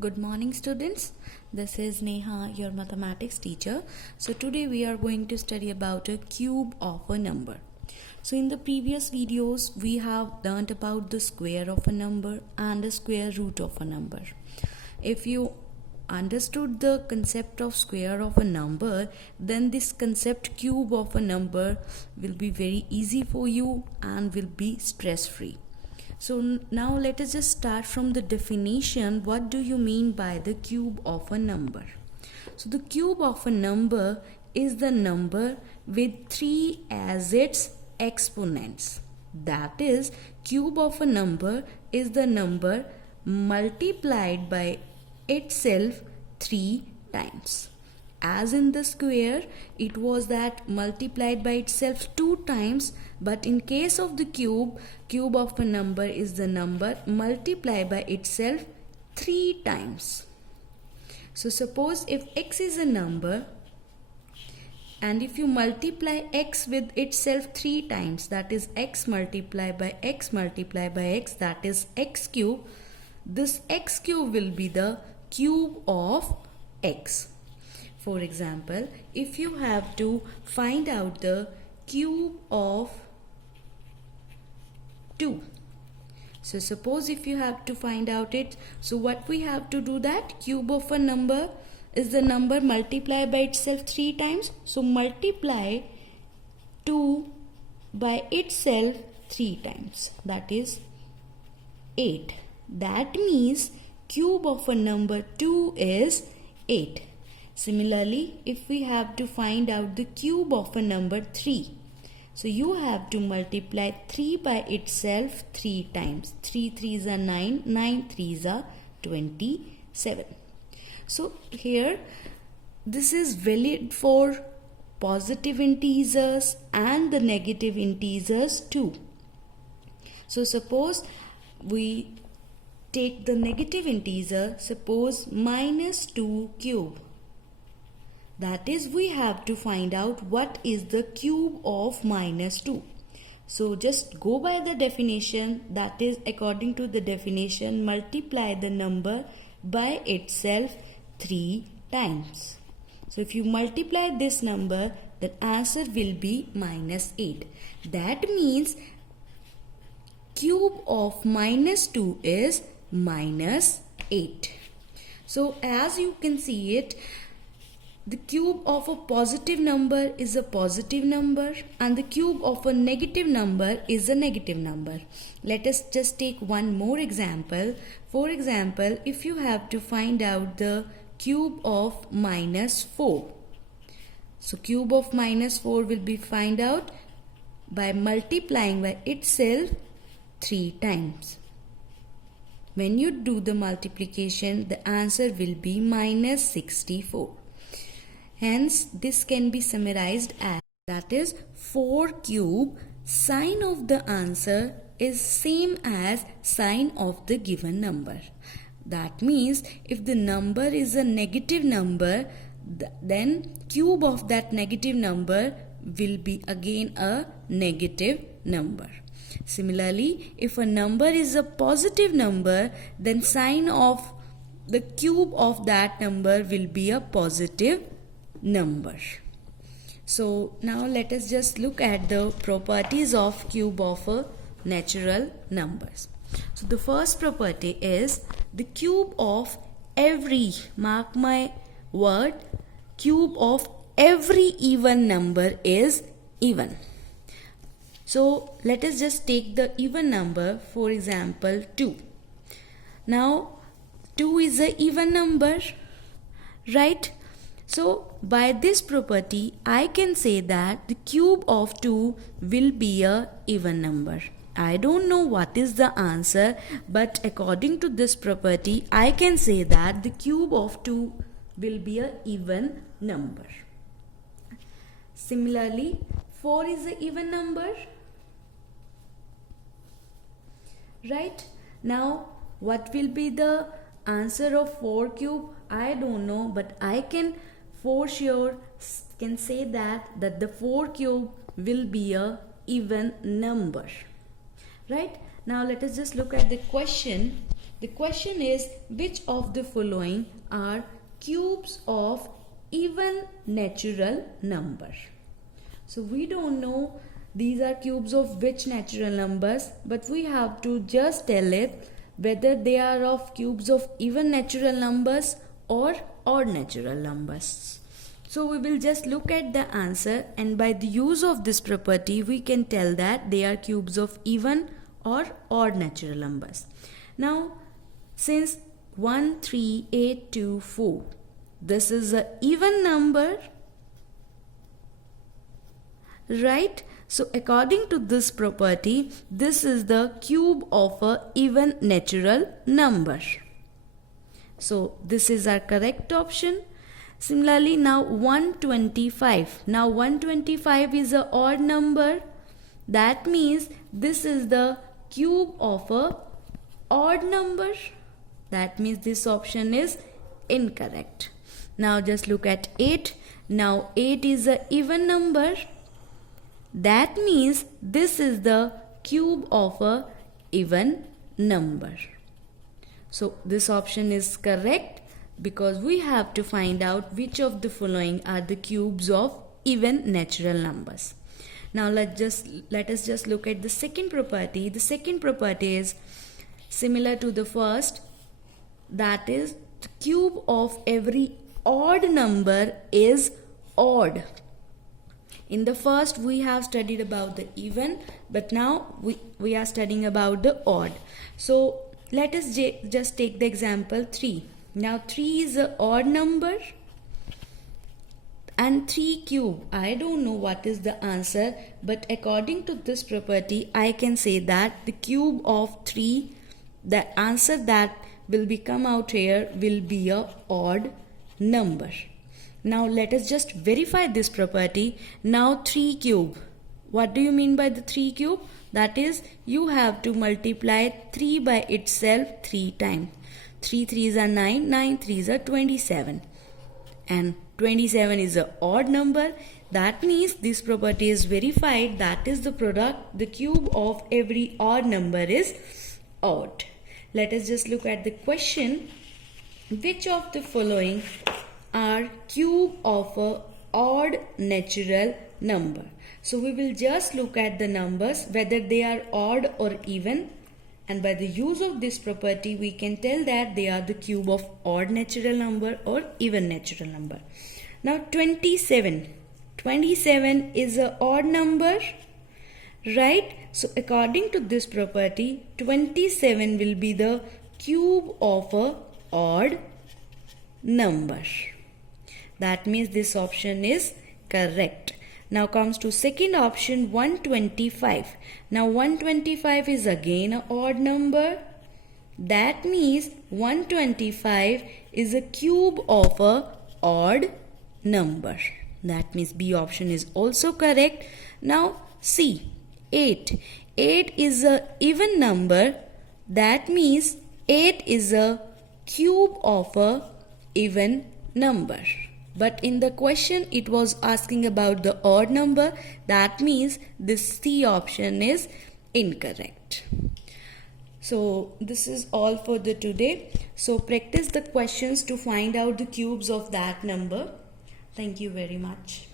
Good morning, students. This is Neha, your mathematics teacher. So today we are going to study about a cube of a number. So in the previous videos we have learnt about the square of a number and the square root of a number. If you understood the concept of square of a number, then this concept cube of a number will be very easy for you and will be stress free. So now let us just start from the definition. What do you mean by the cube of a number? So the cube of a number is the number with 3 as its exponents. That is, cube of a number is the number multiplied by itself 3 times. As in the square, it was that multiplied by itself 2 times, but in case of the cube of a number is the number multiplied by itself 3 times. So suppose if x is a number and if you multiply x with itself 3 times, that is x multiplied by x multiplied by x, that is x cube, this x cube will be the cube of x. For example, if you have to find out the cube of 2. So suppose if you have to find out it, so what we have to do, that cube of a number is the number multiplied by itself 3 times. So multiply 2 by itself 3 times, that is 8. That means cube of a number 2 is 8. Similarly, if we have to find out the cube of a number 3, so you have to multiply 3 by itself 3 times. 3 3s are 9, 9 3s are 27. So here this is valid for positive integers and the negative integers too. So suppose we take the negative integer, suppose minus 2 cube. That is, we have to find out what is the cube of minus 2. So just go by the definition, that is, according to the definition, multiply the number by itself 3 times. So if you multiply this number, the answer will be minus 8. That means cube of minus 2 is minus 8. So as you can see it, the cube of a positive number is a positive number and the cube of a negative number is a negative number. Let us just take one more example. For example, if you have to find out the cube of minus 4. So cube of minus 4 will be find out by multiplying by itself 3 times. When you do the multiplication, the answer will be minus 64. Hence, this can be summarized as, that is, 4 cube, sign of the answer is same as sign of the given number. That means if the number is a negative number, then cube of that negative number will be again a negative number. Similarly, if a number is a positive number, then sign of the cube of that number will be a positive number. So now let us just look at the properties of cube of a natural numbers. So the first property is the cube of every, mark my word, cube of every even number is even. So let us just take the even number, for example 2. Now 2 is an even number, right? So by this property I can say that the cube of 2 will be a even number. I don't know what is the answer, but according to this property I can say that the cube of 2 will be a even number. Similarly, 4 is an even number, right? Now what will be the answer of 4 cube? I don't know, but I can for sure can say that the 4 cube will be a even number, right? Now let us just look at the question. The question is, which of the following are cubes of even natural number? So we don't know these are cubes of which natural numbers, but we have to just tell it whether they are of cubes of even natural numbers or odd natural numbers. So we will just look at the answer, and by the use of this property we can tell that they are cubes of even or odd natural numbers. Now since 1, 3, 8, 2, 4, this is an even number, right? So according to this property, this is the cube of a even natural number. So this is our correct option. Similarly, now 125. Now 125 is an odd number. That means this is the cube of a odd number. That means this option is incorrect. Now just look at 8. Now 8 is an even number. That means this is the cube of a even number. So this option is correct because we have to find out which of the following are the cubes of even natural numbers. Now let us just look at the second property. The second property is similar to the first. That is, the cube of every odd number is odd. In the first we have studied about the even, but now we are studying about the odd. So let us just take the example 3. Now 3 is an odd number and 3 cube. I don't know what is the answer, but according to this property I can say that the cube of 3, the answer that will be come out here will be a odd number. Now let us just verify this property. Now 3 cube. What do you mean by the 3 cube? That is, you have to multiply 3 by itself 3 times. 3 3s are 9, 9 3s are 27. And 27 is an odd number. That means this property is verified. That is the product. The cube of every odd number is odd. Let us just look at the question. Which of the following are cube of a odd natural number? So we will just look at the numbers whether they are odd or even, and by the use of this property we can tell that they are the cube of odd natural number or even natural number. Now 27 is a odd number, right? So according to this property 27 will be the cube of a odd number. That means this option is correct. Now comes to second option, 125. Now 125 is again an odd number. That means 125 is a cube of a odd number. That means B option is also correct. Now C, 8. 8 is a even number. That means 8 is a cube of a even number. But in the question it was asking about the odd number. That means this C option is incorrect. So this is all for the today. So practice the questions to find out the cubes of that number. Thank you very much.